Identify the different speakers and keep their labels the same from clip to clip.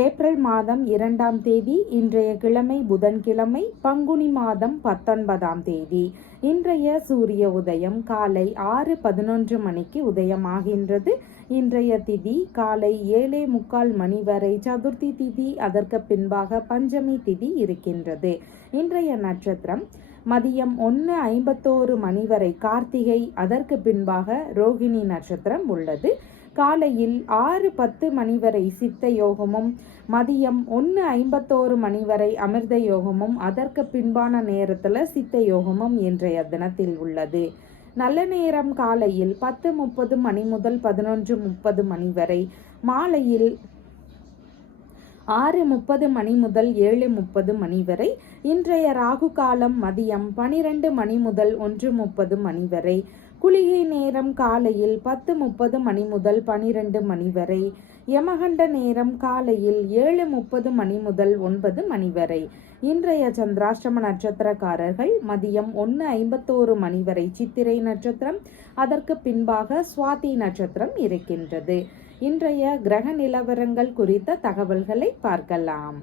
Speaker 1: April மாதம் இரண்டாம் தேதி இன்றைய கிழமை புதன்கிழமை பங்குனி மாதம் பத்தொன்பதாம் தேதி. இன்றைய சூரிய உதயம் காலை ஆறு பதினொன்று மணிக்கு உதயமாகின்றது. இன்றைய திதி காலை ஏழே முக்கால் மணி வரை சதுர்த்தி திதி அதற்கு பின்பாக பஞ்சமி திதி இருக்கின்றது. இன்றைய நட்சத்திரம் மதியம் ஒன்று ஐம்பத்தோரு மணி வரை கார்த்திகை அதற்கு பின்பாக ரோகிணி நட்சத்திரம் உள்ளது. காலையில் ஆறு பத்து மணி வரை சித்த யோகமும் மதியம் ஒன்று ஐம்பத்தோரு மணி வரை அமிர்த யோகமும் அதற்கு பின்பான நேரத்தில் சித்த யோகமும் இன்றைய தினத்தில் உள்ளது. நல்ல நேரம் காலையில் பத்து முப்பது மணி முதல் பதினொன்று முப்பது மணி வரை மாலையில் ஆறு முப்பது மணி முதல் ஏழு முப்பது மணி வரை இன்றைய ராகு காலம் மதியம் பனிரெண்டு மணி முதல் ஒன்று முப்பது மணி வரை குளிகை நேரம் காலையில் பத்து முப்பது மணி முதல் பனிரெண்டு மணி வரை யமகண்ட நேரம் காலையில் ஏழு முப்பது மணி முதல் ஒன்பது மணி வரை. இன்றைய சந்திராஷ்டம நட்சத்திரக்காரர்கள் மதியம் ஒன்று ஐம்பத்தோரு மணி வரை சித்திரை நட்சத்திரம் அதற்கு பின்பாக சுவாதி நட்சத்திரம் இருக்கின்றது. இன்றைய கிரக நிலவரங்கள் குறித்த தகவல்களை பார்க்கலாம்.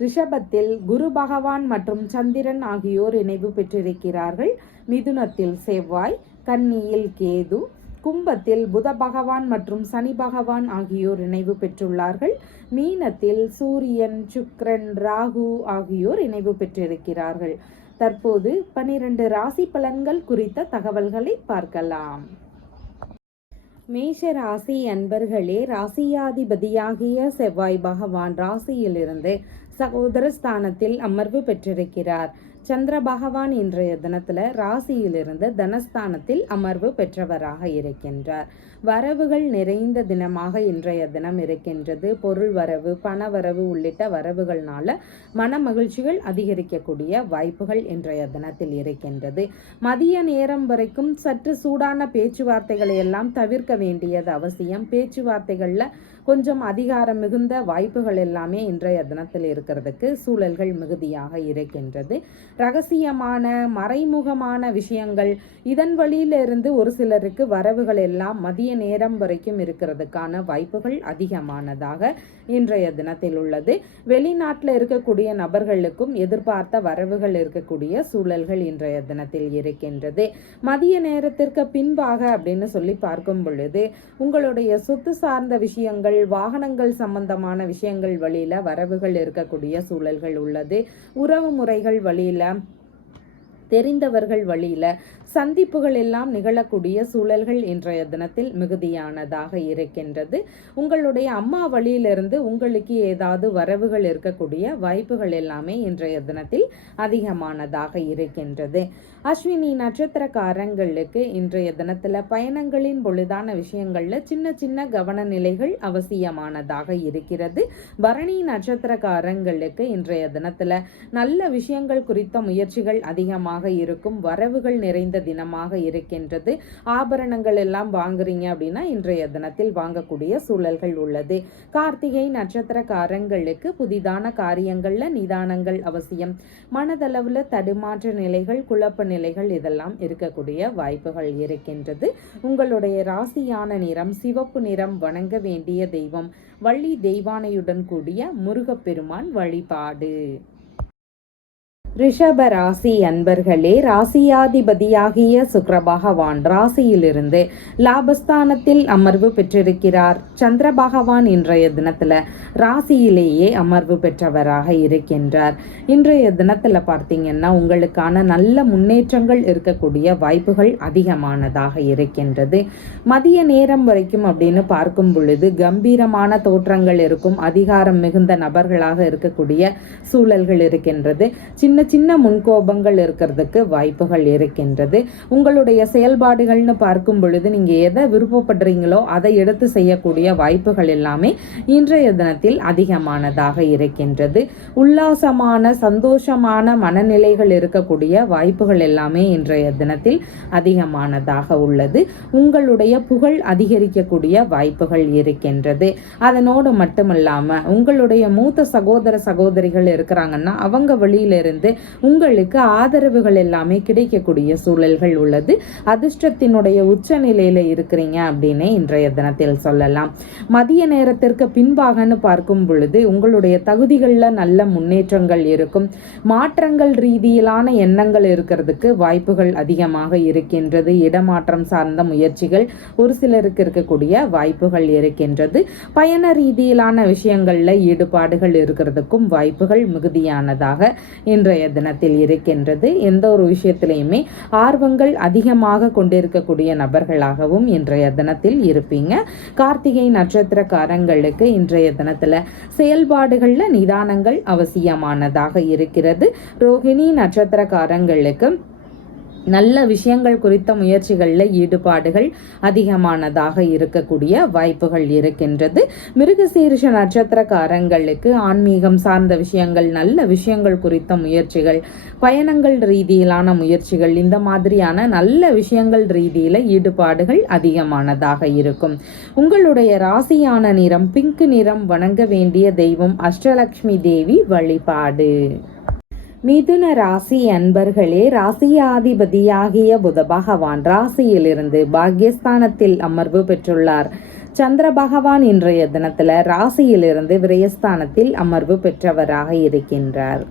Speaker 1: ரிஷபத்தில் குரு பகவான் மற்றும் சந்திரன் ஆகியோர் இணைவு பெற்றிருக்கிறார்கள். மிதுனத்தில் செவ்வாய் கன்னியில் கேது கும்பத்தில் புத பகவான் மற்றும் சனி பகவான் ஆகியோர் இணைவு பெற்றுள்ளார்கள். மீனத்தில் சூரியன் சுக்ரன் ராகு ஆகியோர் இணைவு பெற்றிருக்கிறார்கள். தற்போது பனிரெண்டு ராசி பலன்கள் குறித்த தகவல்களை பார்க்கலாம். மேஷ ராசி அன்பர்களே ராசியாதிபதியாகிய செவ்வாய் பகவான் ராசியிலிருந்து சகோதர ஸ்தானத்தில் அமர்வு பெற்றிருக்கிறார். சந்திர பகவான் இன்றைய தினத்துல ராசியிலிருந்து தனஸ்தானத்தில் அமர்வு பெற்றவராக இருக்கின்றார். வரவுகள் நிறைந்த தினமாக இன்றைய தினம் இருக்கின்றது. பொருள் வரவு பண வரவு உள்ளிட்ட வரவுகள்னால மன மகிழ்ச்சிகள் அதிகரிக்கக்கூடிய வாய்ப்புகள் இன்றைய தினத்தில் இருக்கின்றது. மதிய நேரம் வரைக்கும் சற்று சூடான பேச்சுவார்த்தைகளை எல்லாம் தவிர்க்க வேண்டியது அவசியம். பேச்சுவார்த்தைகளில் கொஞ்சம் அதிகாரம் மிகுந்த வாய்ப்புகள் எல்லாமே இன்றைய தினத்தில் இருக்கிறதுக்கு சூழல்கள் மிகுதியாக இருக்கின்றது. ரகசியமான மறைமுகமான விஷயங்கள் இதன் வழியிலிருந்து ஒரு சிலருக்கு வரவுகள் எல்லாம் மதிய நேரம் வரைக்கும் இருக்கிறதுக்கான வாய்ப்புகள் அதிகமானதாக இன்றைய தினத்தில் உள்ளது. வெளிநாட்டில் இருக்கக்கூடிய நபர்களுக்கும் எதிர்பார்த்த வரவுகள் இருக்கக்கூடிய சூழல்கள் இன்றைய தினத்தில் இருக்கின்றது. மதிய நேரத்திற்கு பின்பாக அப்படின்னு சொல்லி பார்க்கும் பொழுது உங்களுடைய சொத்து சார்ந்த விஷயங்கள் வாகனங்கள் சம்பந்தமான விஷயங்கள் வழியில் வரவுகள் இருக்கக்கூடிய சூழல்கள் உள்ளது. உறவு முறைகள் வழியில தெரிந்தவர்கள் வழியில சந்திப்புகள் எல்லாம் நிகழக்கூடிய சூழல்கள் இன்றைய தினத்தில் மிகுதியானதாக இருக்கின்றது. உங்களுடைய அம்மா வழியிலிருந்து உங்களுக்கு ஏதாவது வரவுகள் இருக்கக்கூடிய வாய்ப்புகள் எல்லாமே இன்றைய தினத்தில் அதிகமானதாக இருக்கின்றது. அஸ்வினி நட்சத்திரக்காரங்களுக்கு இன்றைய தினத்தில் பயணங்களின் பொழுதான விஷயங்களில் சின்ன சின்ன கவன நிலைகள் அவசியமானதாக இருக்கிறது. பரணி நட்சத்திரக்காரங்களுக்கு இன்றைய தினத்தில் நல்ல விஷயங்கள் குறித்த முயற்சிகள் அதிகமாக இருக்கும். வரவுகள் நிறைந்த தினமாக இருக்கின்றது. ஆபரணங்கள் எல்லாம் வாங்குறீங்க அப்படின்னா இன்றைய தினத்தில் வாங்கக்கூடிய சூழல்கள் உள்ளது. கார்த்திகை நட்சத்திரக்காரங்களுக்கு புதிதான காரியங்களில் நிதானங்கள் அவசியம். மனதளவில் தடுமாற்ற நிலைகள் குழப்ப நிலைகள் இதெல்லாம் இருக்கக்கூடிய வாய்ப்புகள் இருக்கின்றது. உங்களுடைய ராசியான நிறம் சிவப்பு நிறம் வணங்க வேண்டிய தெய்வம் வள்ளி தெய்வானையுடன் கூடிய முருகப்பெருமான் வழிபாடு. ரிஷப ராசி அன்பர்களே ராசியாதிபதியாகிய சுக்கர பகவான் ராசியிலிருந்து லாபஸ்தானத்தில் அமர்வு பெற்றிருக்கிறார். சந்திர பகவான் இன்றைய தினத்துல ராசியிலேயே அமர்வு பெற்றவராக இருக்கின்றார். இன்றைய தினத்துல பார்த்தீங்கன்னா உங்களுக்கான நல்ல முன்னேற்றங்கள் இருக்கக்கூடிய வாய்ப்புகள் அதிகமானதாக இருக்கின்றது. மதிய நேரம் வரைக்கும் அப்படின்னு பார்க்கும் பொழுது கம்பீரமான தோற்றங்கள் இருக்கும் அதிகாரம் மிகுந்த நபர்களாக இருக்கக்கூடிய சூழல்கள் இருக்கின்றது. சின்ன சின்ன முன்கோபங்கள் இருக்கிறதுக்கு வாய்ப்புகள் இருக்கின்றது. உங்களுடைய செயல்பாடுகள்னு பார்க்கும் பொழுது நீங்கள் எதை விருப்பப்படுறீங்களோ அதை எடுத்து செய்யக்கூடிய வாய்ப்புகள் எல்லாமே இன்றைய தினத்தில் அதிகமானதாக இருக்கின்றது. உல்லாசமான சந்தோஷமான மனநிலைகள் இருக்கக்கூடிய வாய்ப்புகள் எல்லாமே இன்றைய தினத்தில் அதிகமானதாக உள்ளது. உங்களுடைய புகழ் அதிகரிக்கக்கூடிய வாய்ப்புகள் இருக்கின்றது. அதனோடு மட்டுமல்லாமல் உங்களுடைய மூத்த சகோதர சகோதரிகள் இருக்கிறாங்கன்னா அவங்க உங்களுக்கு ஆதரவுகள் எல்லாமே கிடைக்கக்கூடிய சூழல்கள் உள்ளது. அதிர்ஷ்டத்தினுடைய உச்ச நிலையில இருக்கிறீங்க அப்படின்னு இன்றைய தினத்தில் சொல்லலாம். மதிய நேரத்திற்கு பின்பாகன்னு பார்க்கும் பொழுது உங்களுடைய தகுதிகளில் நல்ல முன்னேற்றங்கள் இருக்கும். மாற்றங்கள் ரீதியிலான எண்ணங்கள் இருக்கிறதுக்கு வாய்ப்புகள் அதிகமாக இருக்கின்றது. இடமாற்றம் சார்ந்த முயற்சிகள் ஒரு சிலருக்கு இருக்கக்கூடிய வாய்ப்புகள் இருக்கின்றது. பயண ரீதியிலான விஷயங்களில் ஈடுபாடுகள் இருக்கிறதுக்கும் வாய்ப்புகள் மிகுதியானதாக இன்றைய தினத்தில் இருக்கின்றது. எந்த ஒரு விஷயத்திலையுமே ஆர்வங்கள் அதிகமாக கொண்டிருக்கக்கூடிய நபர்களாகவும் இன்றைய தினத்தில் இருப்பீங்க. கார்த்திகை நட்சத்திரக்காரங்களுக்கு இன்றைய தினத்தில் செயல்பாடுகளில் நிதானங்கள் அவசியமானதாக இருக்கிறது. ரோகிணி நட்சத்திரக்காரங்களுக்கு நல்ல விஷயங்கள் குறித்த முயற்சிகளில் ஈடுபாடுகள் அதிகமானதாக இருக்கக்கூடிய வாய்ப்புகள் இருக்கின்றது. மிருகசீரிஷ நட்சத்திரக்காரங்களுக்கு ஆன்மீகம் சார்ந்த விஷயங்கள் நல்ல விஷயங்கள் குறித்த முயற்சிகள் பயணங்கள் ரீதியிலான முயற்சிகள் இந்த மாதிரியான நல்ல விஷயங்கள் ரீதியில் ஈடுபாடுகள் அதிகமானதாக இருக்கும். உங்களுடைய ராசியான நிறம் பிங்க் நிறம் வணங்க வேண்டிய தெய்வம் அஷ்டலக்ஷ்மி தேவி வழிபாடு. மிதுன ராசி அன்பர்களே ராசியாதிபதியாகிய புத பகவான் ராசியிலிருந்து பாக்யஸ்தானத்தில் அமர்வு பெற்றுள்ளார். சந்திர பகவான் இன்றைய தினத்தில் ராசியிலிருந்து விரயஸ்தானத்தில் அமர்வு பெற்றவராக இருக்கின்றார்.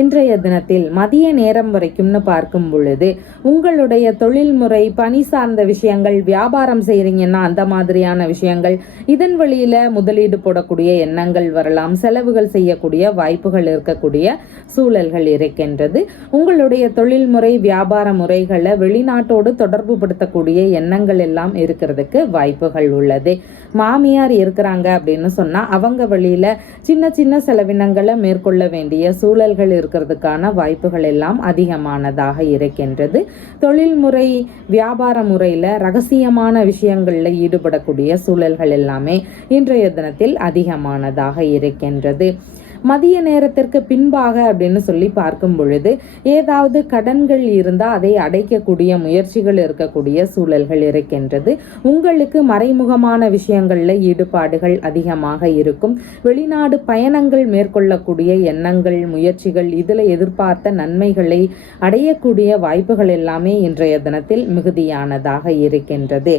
Speaker 1: இன்றைய தினத்தில் மதிய நேரம் வரைக்கும்னு பார்க்கும் பொழுது உங்களுடைய தொழில்முறை பணி சார்ந்த விஷயங்கள் வியாபாரம் செய்கிறீங்கன்னா அந்த மாதிரியான விஷயங்கள் இதன் வழியில் முதலீடு போடக்கூடிய எண்ணங்கள் வரலாம் செலவுகள் செய்யக்கூடிய வாய்ப்புகள் இருக்கக்கூடிய சூழல்கள் இருக்கின்றது. உங்களுடைய தொழில்முறை வியாபார முறைகளை வெளிநாட்டோடு தொடர்பு படுத்தக்கூடிய எண்ணங்கள் எல்லாம் இருக்கிறதுக்கு வாய்ப்புகள் உள்ளது. மாமியார் இருக்கிறாங்க அப்படின்னு சொன்னால் அவங்க வழியில் சின்ன சின்ன செலவினங்களை மேற்கொள்ள வேண்டிய சூழல்கள் இருக்கிறதுக்கான வாய்ப்புகள் எல்லாம் அதிகமானதாக இருக்கின்றது. தொழில்முறை வியாபார முறையில் ரகசியமான விஷயங்களில் ஈடுபடக்கூடிய சூழல்கள் எல்லாமே இன்றைய தினத்தில் அதிகமானதாக இருக்கின்றது. மதிய நேரத்திற்கு பின்பாக அப்படின்னு சொல்லி பார்க்கும் பொழுது ஏதாவது கடன்கள் இருந்தால் அதை அடைக்கக்கூடிய முயற்சிகள் இருக்கக்கூடிய சூழல்கள் இருக்கின்றது. உங்களுக்கு மறைமுகமான விஷயங்களில் ஈடுபாடுகள் அதிகமாக இருக்கும். வெளிநாடு பயணங்கள் மேற்கொள்ளக்கூடிய எண்ணங்கள் முயற்சிகள் இதில் எதிர்பார்த்த நன்மைகளை அடையக்கூடிய வாய்ப்புகள் எல்லாமே இன்றைய தினத்தில் மிகுதியானதாக இருக்கின்றது.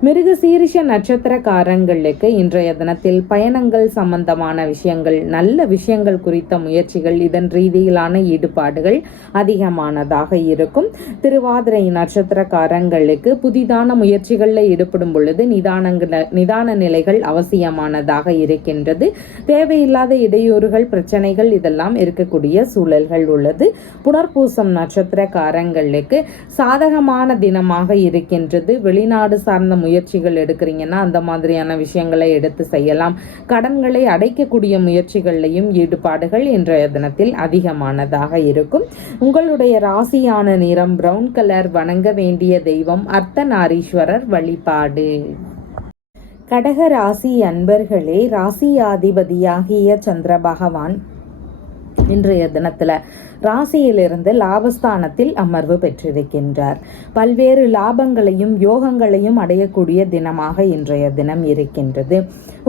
Speaker 1: மிருக சீரிஷ நட்சத்திரக்காரங்களுக்கு இன்றைய தினத்தில் பயணங்கள் சம்பந்தமான விஷயங்கள் நல்ல விஷயங்கள் குறித்த முயற்சிகள் இதன் ரீதியிலான ஈடுபாடுகள் அதிகமானதாக இருக்கும். திருவாதிரை நட்சத்திரக்காரங்களுக்கு புதிதான முயற்சிகளில் ஈடுபடும் பொழுது நிதானங்கள நிதான நிலைகள் அவசியமானதாக இருக்கின்றது. தேவையில்லாத இடையூறுகள் பிரச்சனைகள் இதெல்லாம் இருக்கக்கூடிய சூழல்கள் உள்ளது. புனர்பூசம் நட்சத்திரக்காரங்களுக்கு சாதகமான தினமாக இருக்கின்றது. வெளிநாடு சார்ந்த முயற்சிகள் எடுக்கிறீங்கன்னா அந்த மாதிரியான விஷயங்களை எடுத்து செய்யலாம். கடன்களை அடைக்கக்கூடிய முயற்சிகள்லையும் ஈடுபாடுகள் இன்றைய தினத்தில் அதிகமானதாக இருக்கும். உங்களுடைய ராசியான நிறம் பிரவுன் கலர் வணங்க வேண்டிய தெய்வம் அர்த்தநாரீஸ்வரர் வழிபாடு. கடக ராசி அன்பர்களே ராசியாதிபதியாகிய சந்திர பகவான் இன்றைய தினத்தில் ராசியிலிருந்து லாபஸ்தானத்தில் அமர்வு பெற்றிருக்கின்றார். பல்வேறு லாபங்களையும் யோகங்களையும் அடையக்கூடிய தினமாக இன்றைய தினம் இருக்கின்றது.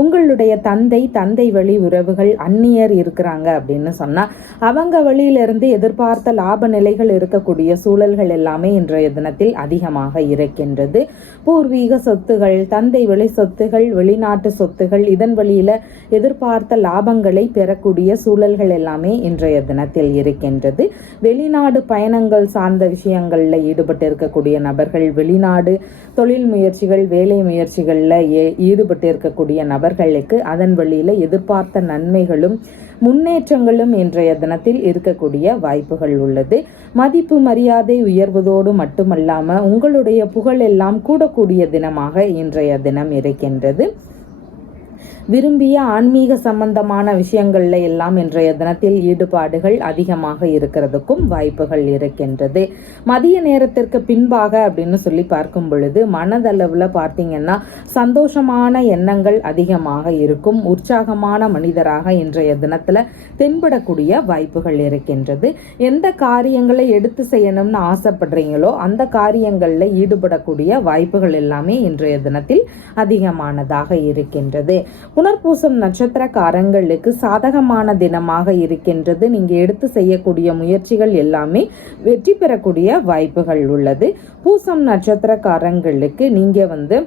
Speaker 1: உங்களுடைய தந்தை தந்தை வழி உறவுகள் அந்நியர் இருக்கிறாங்க அப்படின்னு சொன்னால் அவங்க வழியிலிருந்து எதிர்பார்த்த லாப நிலைகள் இருக்கக்கூடிய சூழல்கள் எல்லாமே இன்றைய தினத்தில் அதிகமாக இருக்கின்றது. பூர்வீக சொத்துகள் தந்தை வழி சொத்துகள் வெளிநாட்டு சொத்துகள் இதன் வழியில் எதிர்பார்த்த லாபங்களை பெறக்கூடிய சூழல்கள் எல்லாமே இன்றைய தினத்தில் இருக்கின்றது இருக்கின்றது வெளிநாடு பயணங்கள் சார்ந்த விஷயங்களில் ஈடுபட்டு இருக்கக்கூடிய நபர்கள் வெளிநாடு தொழில் முயற்சிகள் வேலை முயற்சிகளில் ஈடுபட்டு இருக்கக்கூடிய நபர்களுக்கு அதன் வழியில் எதிர்பார்த்த நன்மைகளும் முன்னேற்றங்களும் இன்றைய தினத்தில் இருக்கக்கூடிய வாய்ப்புகள் உள்ளது. மதிப்பு மரியாதை உயர்வதோடு மட்டுமல்லாமல் உங்களுடைய புகழ் எல்லாம் கூடக்கூடிய தினமாக இன்றைய தினம் இருக்கின்றது. விரும்பிய ஆன்மீக சம்பந்தமான விஷயங்கள்ல எல்லாம் இன்றைய தினத்தில் ஈடுபாடுகள் அதிகமாக இருக்கிறதுக்கும் வாய்ப்புகள் இருக்கின்றது. மதிய நேரத்திற்கு பின்பாக அப்படின்னு சொல்லி பார்க்கும் பொழுது மனதளவில் பார்த்தீங்கன்னா சந்தோஷமான எண்ணங்கள் அதிகமாக இருக்கும். உற்சாகமான மனிதராக இன்றைய தினத்தில் தென்படக்கூடிய வாய்ப்புகள் இருக்கின்றது. எந்த காரியங்களை எடுத்து செய்யணும்னு ஆசைப்படுறீங்களோ அந்த காரியங்களில் ஈடுபடக்கூடிய வாய்ப்புகள் எல்லாமே இன்றைய தினத்தில் அதிகமானதாக இருக்கின்றது. புனர்பூசம் நட்சத்திரக்காரங்களுக்கு சாதகமான தினமாக இருக்கின்றது. நீங்கள் எடுத்து செய்யக்கூடிய முயற்சிகள் எல்லாமே வெற்றி பெறக்கூடிய வாய்ப்புகள் உள்ளது. பூசம் நட்சத்திரக்காரங்களுக்கு நீங்கள் வந்து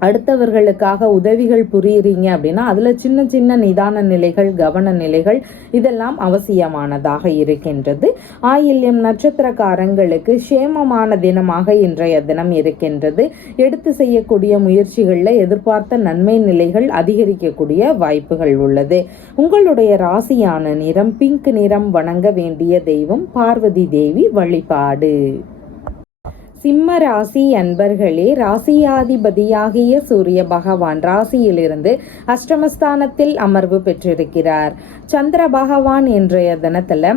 Speaker 1: அடுத்தவர்களுக்காக உதவிகள் புரியுறீங்க அப்படின்னா அதில் சின்ன சின்ன நிதான நிலைகள் கவன நிலைகள் இதெல்லாம் அவசியமானதாக இருக்கின்றது. ஆயில்யம் நட்சத்திரக்காரங்களுக்கு சேமமான தினமாக இன்றைய தினம் இருக்கின்றது. எடுத்து செய்யக்கூடிய முயற்சிகளில் எதிர்பார்த்த நன்மை நிலைகள் அதிகரிக்கக்கூடிய வாய்ப்புகள் உள்ளது. உங்களுடைய ராசியான நிறம் பிங்க் நிறம் வணங்க வேண்டிய தெய்வம் பார்வதி தேவி வழிபாடு. சிம்ம ராசி அன்பர்களே ராசியாதிபதியாகிய சூரிய பகவான் ராசியிலிருந்து அஷ்டமஸ்தானத்தில் அமர்வு பெற்றிருக்கிறார். சந்திர பகவான் இன்றைய தினத்தில்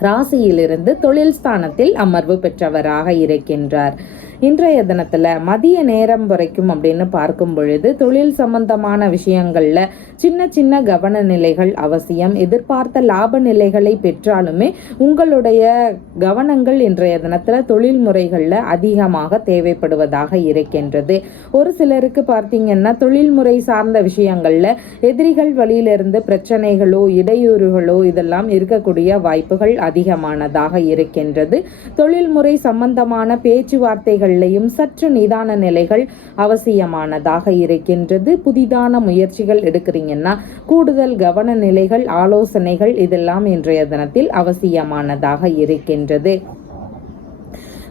Speaker 1: ராசியிலிருந்து தொழில் ஸ்தானத்தில் அமர்வு பெற்றவராக இருக்கின்றார். இன்றைய தினத்தில் மதிய நேரம் வரைக்கும் அப்படின்னு பார்க்கும் பொழுது தொழில் சம்பந்தமான விஷயங்களில் சின்ன சின்ன கவன நிலைகள் அவசியம். எதிர்பார்த்த லாப நிலைகளை பெற்றாலுமே உங்களுடைய கவனங்கள் இன்றைய தினத்தில் தொழில் முறைகளில் அதிகமாக தேவைப்படுவதாக இருக்கின்றது. ஒரு சிலருக்கு பார்த்தீங்கன்னா தொழில்முறை சார்ந்த விஷயங்களில் எதிரிகள் வழியிலிருந்து பிரச்சனைகளோ இடையூறுகளோ இதெல்லாம் இருக்கக்கூடிய வாய்ப்புகள் அதிகமானதாக இருக்கின்றது. தொழில்முறை சம்பந்தமான பேச்சுவார்த்தைகள் முயற்சிகள்லையும் சற்று நிதான நிலைகள் அவசியமானதாக இருக்கின்றது. புதிதான முயற்சிகள் எடுக்கிறீங்கன்னா கூடுதல் கவன நிலைகள் ஆலோசனைகள் இதெல்லாம் இன்றைய தினத்தில் அவசியமானதாக இருக்கின்றது.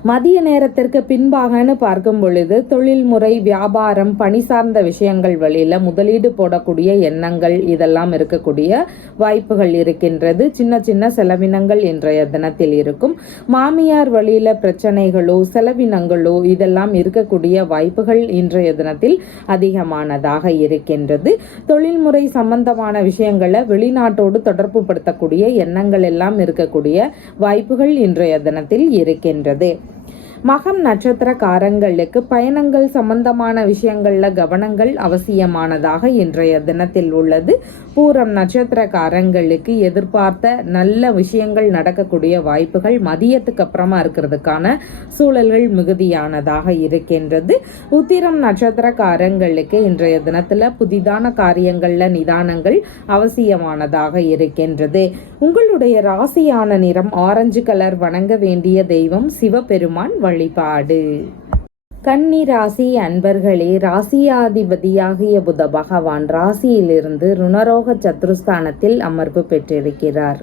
Speaker 1: மதிய நேரத்திற்கு பின்பாகன்னு பார்க்கும் பொழுது தொழில்முறை வியாபாரம் பணி சார்ந்த விஷயங்கள் வழியில் முதலீடு போடக்கூடிய எண்ணங்கள் இதெல்லாம் இருக்கக்கூடிய வாய்ப்புகள் இருக்கின்றது. சின்ன சின்ன செலவினங்கள் இன்றைய தினத்தில் இருக்கும். மாமியார் வழியில் பிரச்சனைகளோ செலவினங்களோ இதெல்லாம் இருக்கக்கூடிய வாய்ப்புகள் இன்றைய தினத்தில் அதிகமானதாக இருக்கின்றது. தொழில்முறை சம்பந்தமான விஷயங்களை வெளிநாட்டோடு தொடர்பு படுத்தக்கூடிய எண்ணங்கள் எல்லாம் இருக்கக்கூடிய வாய்ப்புகள் இன்றைய தினத்தில் இருக்கின்றது. மகம் நட்சத்திரக்காரங்களுக்கு பயணங்கள் சம்பந்தமான விஷயங்களில் கவனங்கள் அவசியமானதாக இன்றைய தினத்தில் உள்ளது. பூரம் நட்சத்திரக்காரங்களுக்கு எதிர்பார்த்த நல்ல விஷயங்கள் நடக்கக்கூடிய வாய்ப்புகள் மதியத்துக்கு அப்புறமா இருக்கிறதுக்கான சூழல்கள் மிகுதியானதாக இருக்கின்றது. உத்திரம் நட்சத்திரக்காரங்களுக்கு இன்றைய தினத்தில் புதிதான காரியங்களில் நிதானங்கள் அவசியமானதாக இருக்கின்றது. உங்களுடைய ராசியான நிறம் ஆரஞ்சு கலர் வணங்க வேண்டிய தெய்வம் சிவபெருமான் வழிபாடு. கன்னி ராசி அன்பர்களே ராசியாதிபதியாகிய புத பகவான் ராசியிலிருந்து ருணரோக சத்ருஸ்தானத்தில் அமர்வு பெற்றிருக்கிறார்.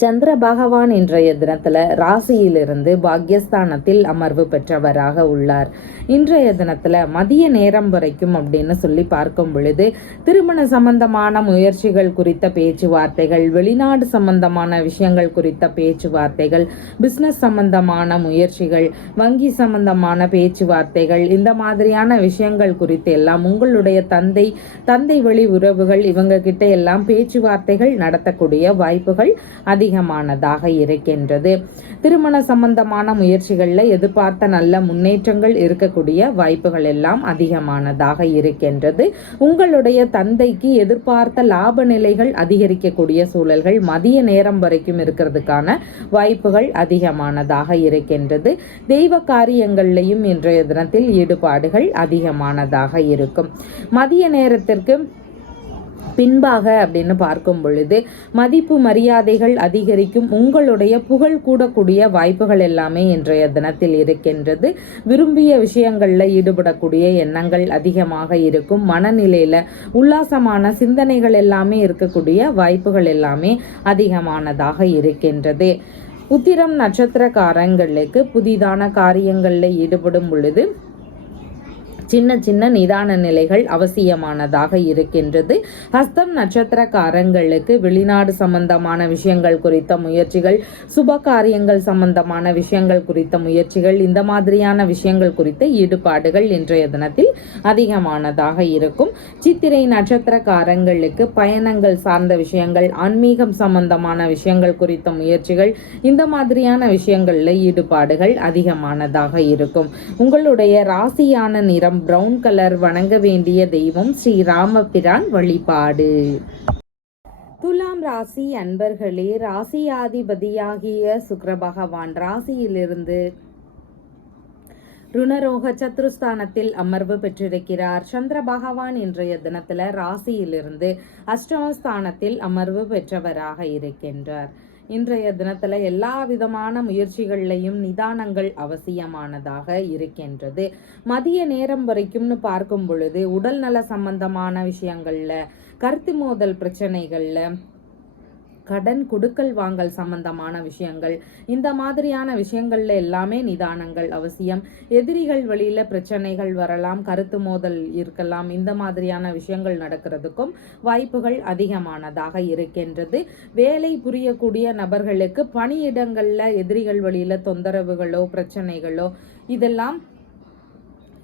Speaker 1: சந்திர பகவான் இன்றைய தினத்தில் ராசியிலிருந்து பாக்யஸ்தானத்தில் அமர்வு பெற்றவராக உள்ளார். இன்றைய தினத்தில் மதிய நேரம் வரைக்கும் அப்படின்னு சொல்லி பார்க்கும் பொழுது திருமண சம்பந்தமான முயற்சிகள் குறித்த பேச்சுவார்த்தைகள் வெளிநாடு சம்பந்தமான விஷயங்கள் குறித்த பேச்சுவார்த்தைகள் பிஸ்னஸ் சம்பந்தமான முயற்சிகள் வங்கி சம்பந்தமான பேச்சுவார்த்தைகள் இந்த மாதிரியான விஷயங்கள் குறித்து எல்லாம் உங்களுடைய தந்தை தந்தை வழி உறவுகள் இவங்க கிட்ட எல்லாம் பேச்சுவார்த்தைகள் நடத்தக்கூடிய வாய்ப்புகள் அதிக அதிகமானதாக இருக்கின்றது. திருமண சம்பந்தமான முயற்சிகளில் எதிர்பார்த்த நல்ல முன்னேற்றங்கள் இருக்கக்கூடிய வாய்ப்புகள் எல்லாம் அதிகமானதாக இருக்கின்றது. உங்களுடைய தந்தைக்கு எதிர்பார்த்த லாப நிலைகள் அதிகரிக்கக்கூடிய சூழல்கள் மதிய நேரம் வரைக்கும் இருக்கிறதுக்கான வாய்ப்புகள் அதிகமானதாக இருக்கின்றது. தெய்வ காரியங்கள்லையும் இன்றைய தினத்தில் ஈடுபாடுகள் அதிகமானதாக இருக்கும். மதிய நேரத்திற்கு பின்பாக அப்படின்னு பார்க்கும் பொழுது மதிப்பு மரியாதைகள் அதிகரிக்கும் உங்களுடைய புகழ் கூடக்கூடிய வாய்ப்புகள் எல்லாமே இன்றைய தினத்தில் இருக்கின்றது. விரும்பிய விஷயங்களில் ஈடுபடக்கூடிய எண்ணங்கள் அதிகமாக இருக்கும். மனநிலையில் உல்லாசமான சிந்தனைகள் எல்லாமே இருக்கக்கூடிய வாய்ப்புகள் எல்லாமே அதிகமானதாக இருக்கின்றது. உத்திரம் நட்சத்திரக்காரங்களுக்கு புதிதான காரியங்களில் ஈடுபடும் பொழுது சின்ன சின்ன நிதான நிலைகள் அவசியமானதாக இருக்கின்றது. ஹஸ்தம் நட்சத்திரக்காரங்களுக்கு வெளிநாடு சம்பந்தமான விஷயங்கள் குறித்த முயற்சிகள் சுப காரியங்கள் சம்பந்தமான விஷயங்கள் குறித்த முயற்சிகள் இந்த மாதிரியான விஷயங்கள் குறித்த ஈடுபாடுகள் இன்றைய தினத்தில் அதிகமானதாக இருக்கும். சித்திரை நட்சத்திரக்காரங்களுக்கு பயணங்கள் சார்ந்த விஷயங்கள் ஆன்மீகம் சம்பந்தமான விஷயங்கள் குறித்த முயற்சிகள் இந்த மாதிரியான விஷயங்களில் ஈடுபாடுகள் அதிகமானதாக இருக்கும். உங்களுடைய ராசியான நிறம் பிரவுன் கலர் வணங்க வேண்டிய தெய்வம் ஸ்ரீ ராமபிரான் வழிபாடு. துலாம் ராசி அன்பர்களே ராசியாதிபதியாகிய சுக்கர பகவான் ராசியிலிருந்து ருணரோக சத்ருஸ்தானத்தில் அமர்வு பெற்றிருக்கிறார். சந்திர பகவான் இன்றைய தினத்துல ராசியிலிருந்து அஷ்டமஸ்தானத்தில் அமர்வு பெற்றவராக இருக்கின்றார். இன்றைய தினத்தில் எல்லா விதமான முயற்சிகள்லையும் நிதானங்கள் அவசியமானதாக இருக்கின்றது. மதிய நேரம் வரைக்கும்னு பார்க்கும் பொழுது உடல்நல சம்பந்தமான விஷயங்களில் கருத்து மோதல் பிரச்சனைகளில் கடன் கொடுக்கல் வாங்கல் சம்பந்தமான விஷயங்கள். இந்த மாதிரியான விஷயங்கள்ல எல்லாமே நிதானங்கள் அவசியம். எதிரிகள் வழியில பிரச்சனைகள் வரலாம் கருத்து மோதல் இருக்கலாம். இந்த மாதிரியான விஷயங்கள் நடக்கிறதுக்கும் வாய்ப்புகள் அதிகமானதாக இருக்கின்றது. வேலை புரியக்கூடிய நபர்களுக்கு பணியிடங்கள்ல எதிரிகள் வழியில தொந்தரவுகளோ பிரச்சனைகளோ இதெல்லாம்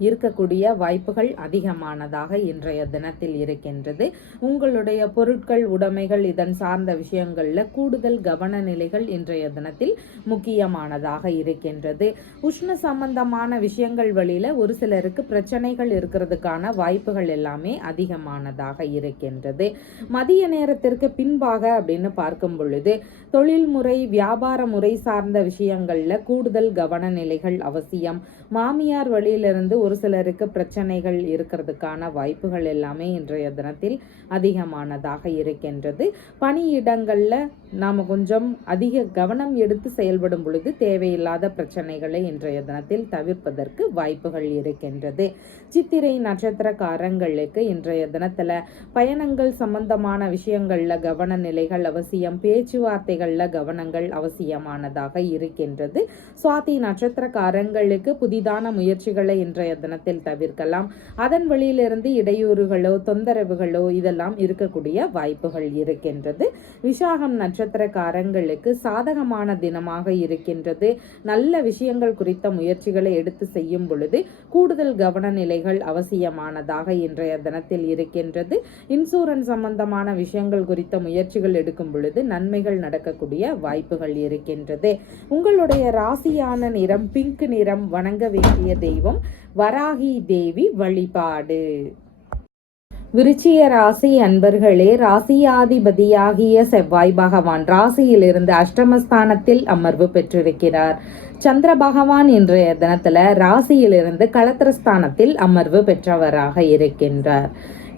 Speaker 1: இருக்கக்கூடிய வாய்ப்புகள் அதிகமானதாக இன்றைய தினத்தில் இருக்கின்றது. உங்களுடைய பொருட்கள் உடைமைகள் இதன் சார்ந்த விஷயங்களில் கூடுதல் கவன நிலைகள் இன்றைய தினத்தில் முக்கியமானதாக இருக்கின்றது. உஷ்ண சம்பந்தமான விஷயங்கள் வழியில் ஒரு சிலருக்கு பிரச்சனைகள் இருக்கிறதுக்கான வாய்ப்புகள் எல்லாமே அதிகமானதாக இருக்கின்றது. மதிய நேரத்திற்கு பின்பாக அப்படின்னு பார்க்கும் பொழுது தொழில்முறை வியாபார முறை சார்ந்த விஷயங்களில் கூடுதல் கவன நிலைகள் அவசியம். மாமியார் வழியிலிருந்து ஒரு சிலருக்கு பிரச்சனைகள் இருக்கிறதுக்கான வாய்ப்புகள் எல்லாமே இன்றைய தினத்தில் அதிகமானதாக இருக்கின்றது. பணியிடங்களில் நாம் கொஞ்சம் அதிக கவனம் எடுத்து செயல்படும் பொழுது தேவையில்லாத பிரச்சனைகளை இன்றைய தினத்தில் தவிர்ப்பதற்கு வாய்ப்புகள் இருக்கின்றது. சித்திரை நட்சத்திரக்காரங்களுக்கு இன்றைய தினத்தில் பயணங்கள் சம்பந்தமான விஷயங்களில் கவன நிலைகள் அவசியம் பேச்சுவார்த்தைகளில் கவனங்கள் அவசியமானதாக இருக்கின்றது. சுவாதி நட்சத்திரக்காரங்களுக்கு புதிதான முயற்சிகளை இன்றைய தினத்தில் தவிர்க்கலாம். அதன் வழியிலிருந்து இடையூறுகளோ தொந்தரவுகளோ இதெல்லாம் இருக்கக்கூடிய வாய்ப்புகள் இருக்கின்றது. விசாகம் நட்சத்திரக்காரங்களுக்கு சாதகமான தினமாக இருக்கின்றது. நல்ல விஷயங்கள் குறித்த முயற்சிகளை எடுத்து செய்யும் பொழுது கூடுதல் கவன நிலைகள் அவசியமானதாக இன்றைய தினத்தில் இருக்கின்றது. இன்சூரன்ஸ் சம்பந்தமான விஷயங்கள் குறித்த முயற்சிகள் எடுக்கும் பொழுது நன்மைகள் நடக்கக்கூடிய வாய்ப்புகள் இருக்கின்றது. உங்களுடைய ராசியான நிறம் பிங்க் நிறம் வணங்க வேண்டிய தெய்வம் வராகி தேவி வழிபாடு. விருச்சிய ராசி அன்பர்களே ராசியாதிபதியாகிய செவ்வாய் பகவான் ராசியிலிருந்து அஷ்டமஸ்தானத்தில் அமர்வு பெற்றிருக்கிறார். சந்திர பகவான் இன்றைய தினத்துல ராசியிலிருந்து களத்திரஸ்தானத்தில் அமர்வு பெற்றவராக இருக்கின்றார்.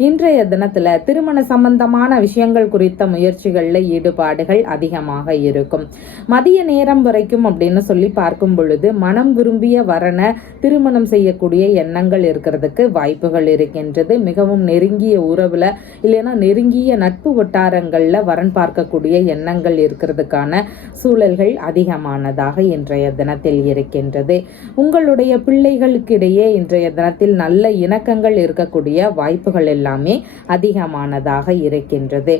Speaker 1: இன்றைய தினத்துல திருமண சம்பந்தமான விஷயங்கள் குறித்த முயற்சிகளில் ஈடுபாடுகள் அதிகமாக இருக்கும். மதிய நேரம் வரைக்கும் அப்படின்னு சொல்லி பார்க்கும் பொழுது மனம் விரும்பிய வரன திருமணம் செய்யக்கூடிய எண்ணங்கள் இருக்கிறதுக்கு வாய்ப்புகள் இருக்கின்றது. மிகவும் நெருங்கிய உறவுல இல்லைன்னா நெருங்கிய நட்பு வட்டாரங்களில் வரன் பார்க்கக்கூடிய எண்ணங்கள் இருக்கிறதுக்கான சூழல்கள் அதிகமானதாக இன்றைய தினத்தில் இருக்கின்றது. உங்களுடைய பிள்ளைகளுக்கிடையே இன்றைய தினத்தில் நல்ல இணக்கங்கள் இருக்கக்கூடிய வாய்ப்புகள் எல்லாம் எல்லாமே அதிகமானதாக இருக்கின்றது.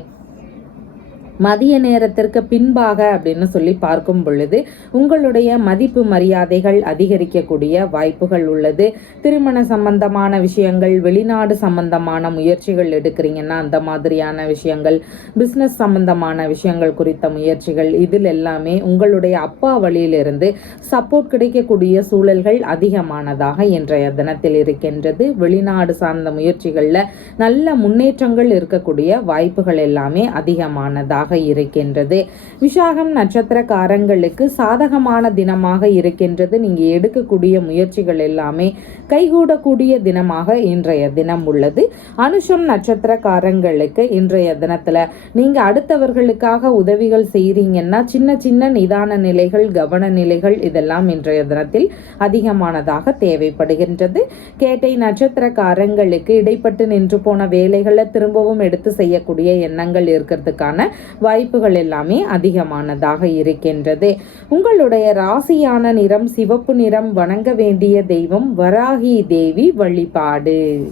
Speaker 1: மதிய நேரத்திற்கு பின்பாக அப்படின்னு சொல்லி பார்க்கும் பொழுது உங்களுடைய மதிப்பு மரியாதைகள் அதிகரிக்கக்கூடிய வாய்ப்புகள் உள்ளது. திருமண சம்பந்தமான விஷயங்கள் வெளிநாடு சம்பந்தமான முயற்சிகள் எடுக்கிறீங்கன்னா அந்த மாதிரியான விஷயங்கள் பிஸ்னஸ் சம்பந்தமான விஷயங்கள் குறித்த முயற்சிகள் இதில் எல்லாமே உங்களுடைய அப்பா வழியிலிருந்து சப்போர்ட் கிடைக்கக்கூடிய சூழல்கள் அதிகமானதாக இன்றைய தினத்தில் இருக்கின்றது. வெளிநாடு சார்ந்த முயற்சிகளில் நல்ல முன்னேற்றங்கள் இருக்கக்கூடிய வாய்ப்புகள் எல்லாமே அதிகமானதாக தினமாக இருக்கின்றது. விசாகம் நட்சத்திரக்காரங்களுக்கு சாதகமான தினமாக இருக்கின்றது. நீங்கள் எடுக்கக்கூடிய முயற்சிகள் எல்லாமே கைகூடக்கூடிய தினமாக இன்றைய தினம் உள்ளது. அனுஷம் நட்சத்திரக்காரங்களுக்கு இன்றைய தினத்தில் நீங்கள் அடுத்தவர்களுக்காக உதவிகள் செய்கிறீங்கன்னா சின்ன சின்ன நிதான நிலைகள் கவன நிலைகள் இதெல்லாம் இன்றைய தினத்தில் அதிகமானதாக தேவைப்படுகின்றது. கேட்டை நட்சத்திரக்காரங்களுக்கு இடைப்பட்டு நின்று போன வேலைகளை திரும்பவும் எடுத்து செய்யக்கூடிய எண்ணங்கள் இருக்கிறதுக்கான வாய்ப்புகள் எல்லாமே அதிகமானதாக இருக்கின்றது. உங்களுடைய ராசியான நிறம் சிவப்பு நிறம் வணங்க வேண்டிய தெய்வம் வராகி தேவி வழிபாடு.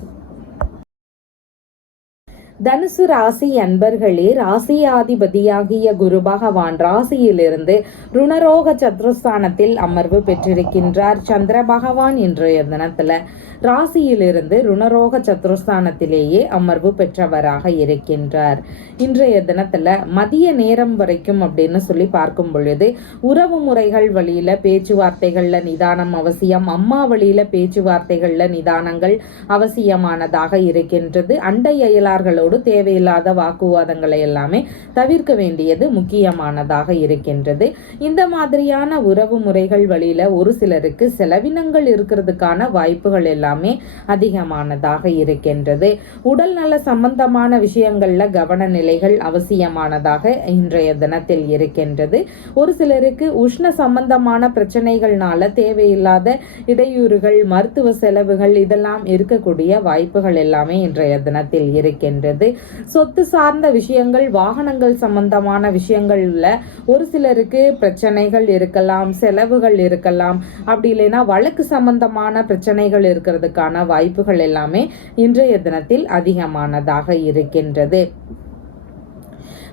Speaker 1: தனுசு ராசி அன்பர்களே ராசியாதிபதியாகிய குரு பகவான் ராசியிலிருந்து ருணரோக சத்ருஸ்தானத்தில் அமர்வு பெற்றிருக்கின்றார். சந்திர பகவான் இன்றைய தினத்துல ராசியிலிருந்து ருணரோக சத்ருஸ்தானத்திலேயே அமர்வு பெற்றவராக இருக்கின்றார். இன்றைய தினத்துல மதிய நேரம் வரைக்கும் அப்படின்னு சொல்லி பார்க்கும் பொழுது உறவு முறைகள் வழியில பேச்சுவார்த்தைகள்ல நிதானம் அவசியம் அம்மா வழியில பேச்சுவார்த்தைகள்ல நிதானங்கள் அவசியமானதாக இருக்கின்றது. அண்டை அயலார்களோடு தேவையில்லாத வாக்குவாதங்களை எல்லாமே தவிர்க்க வேண்டியது முக்கியமானதாக இருக்கின்றது. இந்த மாதிரியான உறவு முறைகள் வழியில ஒரு சிலருக்கு செலவினங்கள் இருக்கிறதுக்கான வாய்ப்புகள் எல்லாம் எல்லாமே அதிகமானதாக இருக்கின்றது. உடல் நல சம்பந்தமான விஷயங்களில் கவன நிலைகள் அவசியமானதாக இன்றைய தினத்தில் இருக்கின்றது. ஒரு சிலருக்கு உஷ்ண சம்பந்தமான பிரச்சனைகள்னால தேவையில்லாத இடையூறுகள் மருத்துவ செலவுகள் இதெல்லாம் இருக்கக்கூடிய வாய்ப்புகள் எல்லாமே இன்றைய தினத்தில் இருக்கின்றது. சொத்து சார்ந்த விஷயங்கள் வாகனங்கள் சம்பந்தமான விஷயங்கள்ல ஒரு சிலருக்கு பிரச்சனைகள் இருக்கலாம் செலவுகள் இருக்கலாம். அப்படி இல்லைன்னா வழக்கு சம்பந்தமான பிரச்சனைகள் இருக்கிறது இருக்கிறதுக்கான வாய்ப்புகள் எல்லாமே இன்றைய தினத்தில் அதிகமானதாக இருக்கின்றது.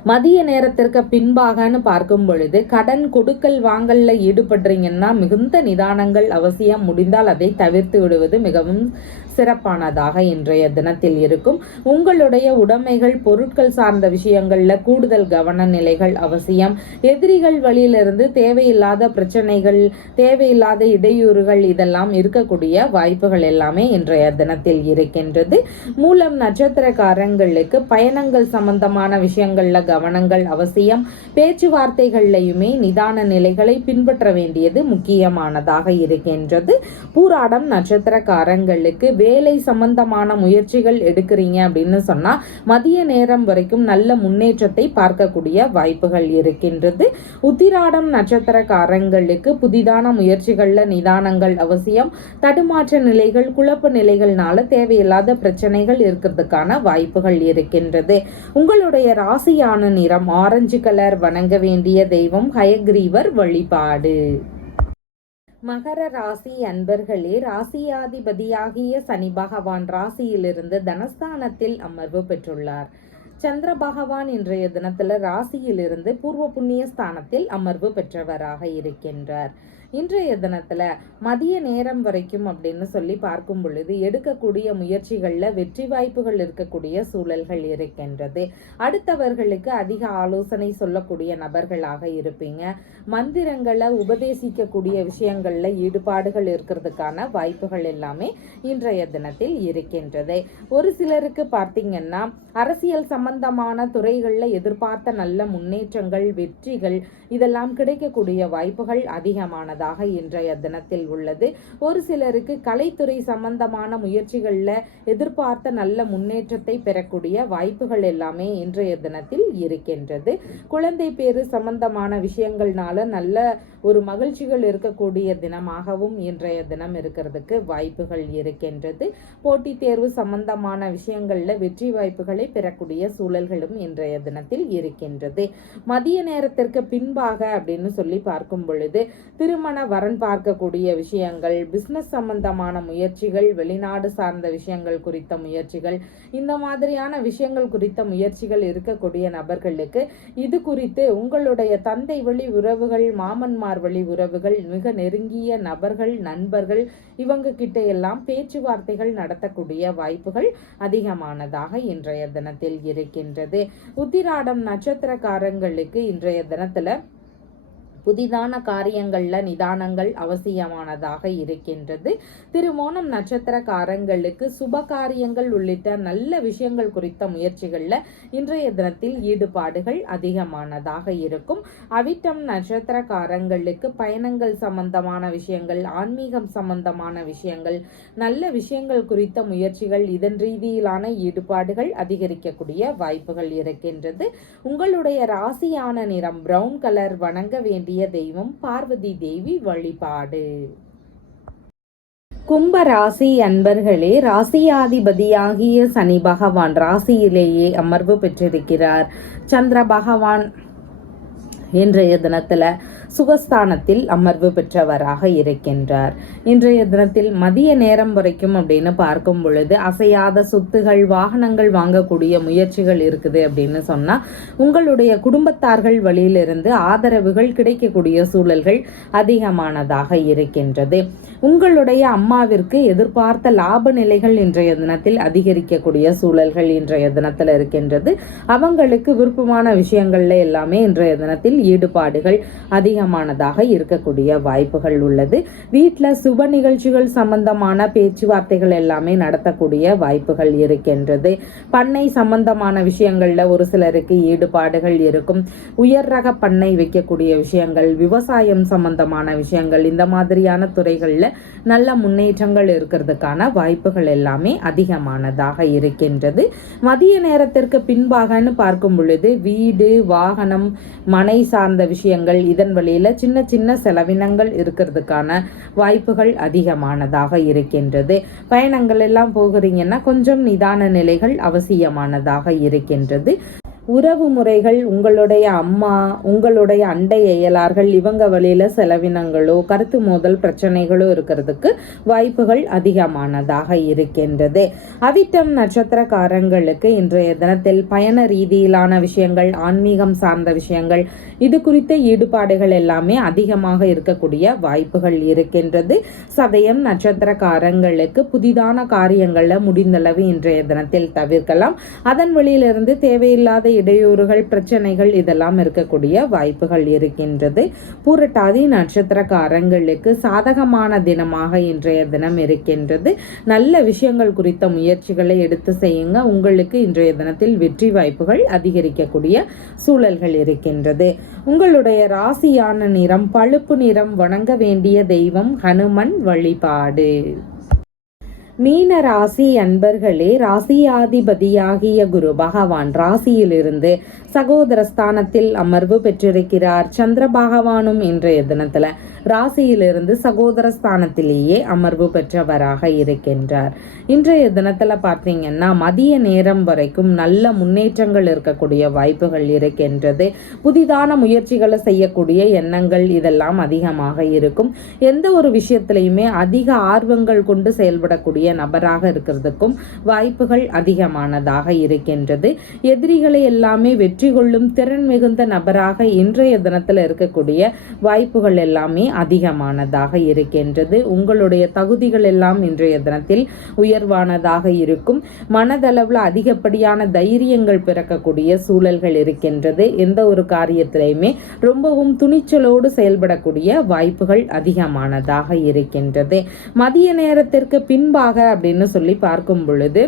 Speaker 1: மதிய நேரத்திற்கு பின்பாகன்னு பார்க்கும் பொழுது கடன் கொடுக்கல் வாங்கல்ல ஈடுபடுறீங்கன்னா மிகுந்த நிதானங்கள் அவசியம். முடிந்தால் அதை தவிர்த்து விடுவது மிகவும் சிறப்பானதாக இன்றைய தினத்தில் இருக்கும். உங்களுடைய உடைமைகள் பொருட்கள் சார்ந்த விஷயங்கள்ல கூடுதல் கவன நிலைகள் அவசியம். எதிரிகள் வழியிலிருந்து தேவையில்லாத பிரச்சனைகள் தேவையில்லாத இடையூறுகள் இதெல்லாம் இருக்கக்கூடிய வாய்ப்புகள் எல்லாமே இன்றைய தினத்தில் இருக்கின்றது. மூலம் நட்சத்திரக்காரங்களுக்கு பயணங்கள் சம்பந்தமான விஷயங்கள்ல கவனங்கள் அவசியம். பேச்சுவார்த்தைகள்லையுமே நிதான நிலைகளை பின்பற்ற வேண்டியது முக்கியமானதாக இருக்கின்றது. பூராடம் நட்சத்திரக்காரங்களுக்கு வேலை சம்பந்தமான முயற்சிகள் எடுக்கிறீங்க அப்படின்னு சொன்னா மதிய நேரம் வரைக்கும் நல்ல முன்னேற்றத்தை பார்க்கக்கூடிய வாய்ப்புகள் இருக்கின்றது. உத்திராடம் நட்சத்திரக்காரங்களுக்கு புதிதான முயற்சிகள்ல நிதானங்கள் அவசியம். தடுமாற்ற நிலைகள் குழப்ப நிலைகள்னால தேவையில்லாத பிரச்சனைகள் இருக்கிறதுக்கான வாய்ப்புகள் இருக்கின்றது. உங்களுடைய ராசியான நிறம் ஆரஞ்சு கலர் வணங்க வேண்டிய தெய்வம் ஹயக்ரீவர் வழிபாடு. மகர ராசி அன்பர்களே ராசியாதிபதியாகிய சனி பகவான் ராசியிலிருந்து தனஸ்தானத்தில் அமர்வு பெற்றுள்ளார். சந்திர பகவான் இன்றைய தினத்துல ராசியிலிருந்து பூர்வ புண்ணிய ஸ்தானத்தில் அமர்வு பெற்றவராக இருக்கின்றார். இன்றைய தினத்தில் மதிய நேரம் வரைக்கும் அப்படின்னு சொல்லி பார்க்கும் பொழுது எடுக்கக்கூடிய முயற்சிகளில் வெற்றி வாய்ப்புகள் இருக்கக்கூடிய சூழல்கள் இருக்கின்றது. அடுத்தவர்களுக்கு அதிக ஆலோசனை சொல்லக்கூடிய நபர்களாக இருப்பீங்க. மந்திரங்களை உபதேசிக்கக்கூடிய விஷயங்களில் ஈடுபாடுகள் இருக்கிறதுக்கான வாய்ப்புகள் எல்லாமே இன்றைய தினத்தில் இருக்கின்றது. ஒரு சிலருக்கு பார்த்தீங்கன்னா அரசியல் சம்பந்தமான துறைகளில் எதிர்பார்த்த நல்ல முன்னேற்றங்கள் வெற்றிகள் இதெல்லாம் கிடைக்கக்கூடிய வாய்ப்புகள் அதிகமானது உள்ளதாக இன்றைய தினத்தில் உள்ளது. ஒரு சிலருக்கு கலைத்துறை சம்பந்தமான முயற்சிகளில் எதிர்பார்த்த நல்ல முன்னேற்றத்தை பெறக்கூடிய வாய்ப்புகள் எல்லாமே இன்றைய தினத்தில் இருக்கின்றது. குழந்தை பேரு சம்பந்தமான விஷயங்கள்னால நல்ல ஒரு மகிழ்ச்சிகள் இருக்கக்கூடிய தினமாகவும் இன்றைய தினம் இருக்கிறதுக்கு வாய்ப்புகள் இருக்கின்றது. போட்டித் தேர்வு சம்பந்தமான விஷயங்களில் வெற்றி வாய்ப்புகளை பெறக்கூடிய சூழல்களும் இன்றைய தினத்தில் இருக்கின்றது. மதிய நேரத்திற்கு பின்பாக அப்படின்னு சொல்லி பார்க்கும் பொழுது திருமண திருமண வரன் பார்க்கக்கூடிய விஷயங்கள் பிஸ்னஸ் சம்பந்தமான முயற்சிகள் வெளிநாடு சார்ந்த விஷயங்கள் குறித்த முயற்சிகள் இந்த மாதிரியான விஷயங்கள் குறித்த முயற்சிகள் இருக்கக்கூடிய நபர்களுக்கு இது குறித்து உங்களுடைய தந்தை வழி உறவுகள் மாமன்மார் வழி உறவுகள் மிக நெருங்கிய நபர்கள் நண்பர்கள் இவங்க கிட்ட எல்லாம் பேச்சுவார்த்தைகள் நடத்தக்கூடிய வாய்ப்புகள் அதிகமானதாக இன்றைய தினத்தில் இருக்கின்றது. உத்திராடம் நட்சத்திரக்காரங்களுக்கு இன்றைய தினத்தில் புதிதான காரியங்களில் நிதானங்கள் அவசியமானதாக இருக்கின்றது. திருமோணம் நட்சத்திரக்காரங்களுக்கு சுப காரியங்கள் உள்ளிட்ட நல்ல விஷயங்கள் குறித்த முயற்சிகளில் இன்றைய தினத்தில் ஈடுபாடுகள் அதிகமானதாக இருக்கும். அவிட்டம் நட்சத்திரக்காரங்களுக்கு பயணங்கள் சம்பந்தமான விஷயங்கள் ஆன்மீகம் சம்பந்தமான விஷயங்கள் நல்ல விஷயங்கள் குறித்த முயற்சிகள் இதன் ரீதியிலான ஈடுபாடுகள் அதிகரிக்கக்கூடிய வாய்ப்புகள் இருக்கின்றது. உங்களுடைய ராசியான நிறம் பிரவுன் கலர் வணங்க வேண்டிய வேண்டிய தெய்வம் பார்வதி தேவி வழிபாடு. கும்ப ராசி அன்பர்களே ராசியாதிபதியாகிய சனி பகவான் ராசியிலேயே அமர்வு பெற்றிருக்கிறார். சந்திர பகவான் இன்றைய தினத்தில் சுகஸ்தானத்தில் அமர்வு பெற்றவராக இருக்கின்றார். இன்றைய தினத்தில் மதிய நேரம் வரைக்கும் அப்படின்னு பார்க்கும் பொழுது அசையாத சொத்துகள் வாகனங்கள் வாங்கக்கூடிய முயற்சிகள் இருக்குது அப்படின்னு சொன்னால் உங்களுடைய குடும்பத்தார்கள் வழியிலிருந்து ஆதரவுகள் கிடைக்கக்கூடிய சூழல்கள் அதிகமானதாக இருக்கின்றது. உங்களுடைய அம்மாவிற்கு எதிர்பார்த்த லாப நிலைகள் இன்றைய தினத்தில் அதிகரிக்கக்கூடிய சூழல்கள் இன்றைய தினத்தில் இருக்கின்றது. அவங்களுக்கு விருப்பமான விஷயங்கள்ல எல்லாமே இன்றைய தினத்தில் ஈடுபாடுகள் அதிகமானதாக இருக்கக்கூடிய வாய்ப்புகள் உள்ளது. வீட்டில் சுப நிகழ்ச்சிகள் சம்பந்தமான பேச்சுவார்த்தைகள் எல்லாமே நடத்தக்கூடிய வாய்ப்புகள் இருக்கின்றது. பண்ணை சம்பந்தமான விஷயங்கள்ல ஒரு சிலருக்கு ஈடுபாடுகள் இருக்கும். உயர் ரக பண்ணை வைக்கக்கூடிய விஷயங்கள் விவசாயம் சம்பந்தமான விஷயங்கள் இந்த மாதிரியான துறைகளில் நல்ல முன்னேற்றங்கள் இருக்கிறதுக்கான வாய்ப்புகள் எல்லாமே அதிகமானதாக இருக்கின்றது. மதிய நேரத்திற்கு பின்பாகன்னு பார்க்கும் பொழுது வீடு வாகனம் மனை சார்ந்த விஷயங்கள் இதன் வழி வழியில் சின்ன சின்ன செலவினங்கள் இருக்கிறதுக்கான வாய்ப்புகள் அதிகமானதாக இருக்கின்றது. பயணங்கள் எல்லாம் போகிறீங்கன்னா கொஞ்சம் நிதான நிலைகள் அவசியமானதாக இருக்கின்றது. உறவு முறைகள் உங்களுடைய அம்மா உங்களுடைய அண்டை இயலார்கள் இவங்க வழியில் செலவினங்களோ கருத்து மோதல் பிரச்சனைகளோ இருக்கிறதுக்கு வாய்ப்புகள் அதிகமானதாக இருக்கின்றது. அவிட்டம் நட்சத்திரக்காரங்களுக்கு இன்றைய தினத்தில் பயண ரீதியிலான விஷயங்கள் ஆன்மீகம் சார்ந்த விஷயங்கள் இது குறித்த ஈடுபாடுகள் எல்லாமே அதிகமாக இருக்கக்கூடிய வாய்ப்புகள் இருக்கின்றது. சதயம் நட்சத்திரக்காரங்களுக்கு புதிதான காரியங்களில் முடிந்தளவு இன்றைய தினத்தில் தவிர்க்கலாம். அதன் வழியிலிருந்து தேவையில்லாத இடையூறுகள் பிரச்சனைகள் இதெல்லாம் இருக்கக்கூடிய வாய்ப்புகள் இருக்கின்றது. பூரட்டாதி நட்சத்திரக்காரங்களுக்கு சாதகமான தினமாக இன்றைய தினம் இருக்கின்றது. நல்ல விஷயங்கள் குறித்த முயற்சிகளை எடுத்து செய்யுங்க. உங்களுக்கு இன்றைய தினத்தில் வெற்றி வாய்ப்புகள் அதிகரிக்கக்கூடிய சூழல்கள் இருக்கின்றது. உங்களுடைய ராசியான நிறம் பழுப்பு நிறம் வணங்க வேண்டிய தெய்வம் ஹனுமன் வழிபாடு. மீன ராசி அன்பர்களே ராசியாதிபதியாகிய குரு பகவான் ராசியிலிருந்து சகோதர ஸ்தானத்தில் அமர்வு பெற்றிருக்கிறார். சந்திர பகவானும் இன்றைய தினத்துல ராசியிலிருந்து சகோதர ஸ்தானத்திலேயே அமர்வு பெற்றவராக இருக்கின்றார். இன்றைய தினத்தில் பார்த்தீங்கன்னா மதிய நேரம் வரைக்கும் நல்ல முன்னேற்றங்கள் இருக்கக்கூடிய வாய்ப்புகள் இருக்கின்றது. புதிதான முயற்சிகளை செய்யக்கூடிய எண்ணங்கள் இதெல்லாம் அதிகமாக இருக்கும். எந்த ஒரு விஷயத்திலையுமே அதிக ஆர்வங்கள் கொண்டு செயல்படக்கூடிய நபராக இருக்கிறதுக்கும் வாய்ப்புகள் அதிகமானதாக இருக்கின்றது. எதிரிகளை எல்லாமே வெற்றி கொள்ளும் திறன் மிகுந்த நபராக இன்றைய தினத்தில் இருக்கக்கூடிய வாய்ப்புகள் எல்லாமே அதிகமானதாக இருக்கின்றது. உங்களுடைய தகுதிகள் எல்லாம் இன்றைய தினத்தில் உயர்வானதாக இருக்கும். மனதளவில் அதிகப்படியான தைரியங்கள் பிறக்கக்கூடிய சூழல்கள் இருக்கின்றது. எந்த ஒரு காரியத்திலையுமே ரொம்பவும் துணிச்சலோடு செயல்படக்கூடிய வாய்ப்புகள் அதிகமானதாக இருக்கின்றது. மதிய நேரத்திற்கு பின்பாக அப்படின்னு சொல்லி பார்க்கும் பொழுது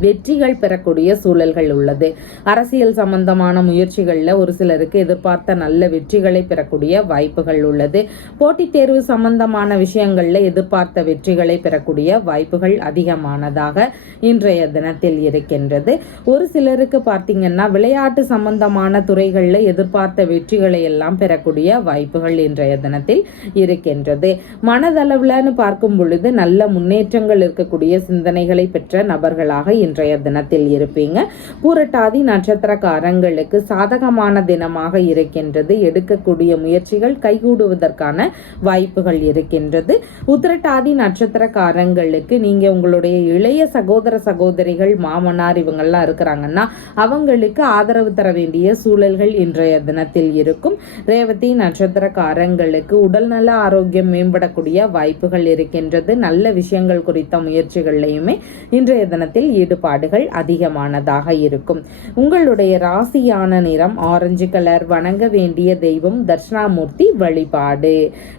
Speaker 1: வெற்றிகள் பெறக்கூடிய சூழல்கள் உள்ளது. அரசியல் சம்பந்தமான முயற்சிகளில் ஒரு சிலருக்கு எதிர்பார்த்த நல்ல வெற்றிகளை பெறக்கூடிய வாய்ப்புகள் உள்ளது. போட்டித் தேர்வு சம்பந்தமான விஷயங்களில் எதிர்பார்த்த வெற்றிகளை பெறக்கூடிய வாய்ப்புகள் அதிகமானதாக இன்றைய தினத்தில் இருக்கின்றது. ஒரு சிலருக்கு பார்த்தீங்கன்னா விளையாட்டு சம்பந்தமான துறைகளில் எதிர்பார்த்த வெற்றிகளை எல்லாம் பெறக்கூடிய வாய்ப்புகள் இன்றைய தினத்தில் இருக்கின்றது. மனதளவில்னு பார்க்கும் பொழுது நல்ல முன்னேற்றங்கள் இருக்கக்கூடிய சிந்தனைகளை பெற்ற நபர்களாக இன்றைய தினத்தில் இருப்பீங்க. பூரட்டாதி நட்சத்திரக்காரங்களுக்கு சாதகமான தினமாக இருக்கின்றது. எடுக்கக்கூடிய முயற்சிகள் கைகூடுவதற்கான வாய்ப்புகள் இருக்கின்றது. உத்திரட்டாதி நட்சத்திரக்காரங்களுக்கு நீங்க உங்களுடைய இளைய சகோதர சகோதரிகள் மாமனார் இவங்கெல்லாம் இருக்கிறாங்கன்னா அவங்களுக்கு ஆதரவு தர வேண்டிய சூழல்கள் இன்றைய தினத்தில் இருக்கும். ரேவதி நட்சத்திரக்காரங்களுக்கு உடல்நல ஆரோக்கியம் மேம்படக்கூடிய வாய்ப்புகள் இருக்கின்றது. நல்ல விஷயங்கள் குறித்த முயற்சிகள்லையுமே இன்றைய தினத்தில் ஈடுபட ஈடுபாடுகள் அதிகமானதாக இருக்கும். உங்களுடைய ராசியான நிறம் ஆரஞ்சு கலர். வணங்க வேண்டிய தெய்வம் தட்சிணாமூர்த்தி வழிபாடு.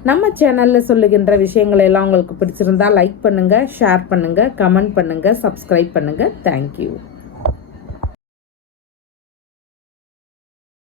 Speaker 1: நம்ம சேனல்ல சொல்லுகின்ற விஷயங்கள் எல்லாம் உங்களுக்கு பிடிச்சிருந்தா லைக் பண்ணுங்க ஷேர் பண்ணுங்க கமெண்ட் பண்ணுங்க சப்ஸ்கிரைப் பண்ணுங்க. தேங்க்யூ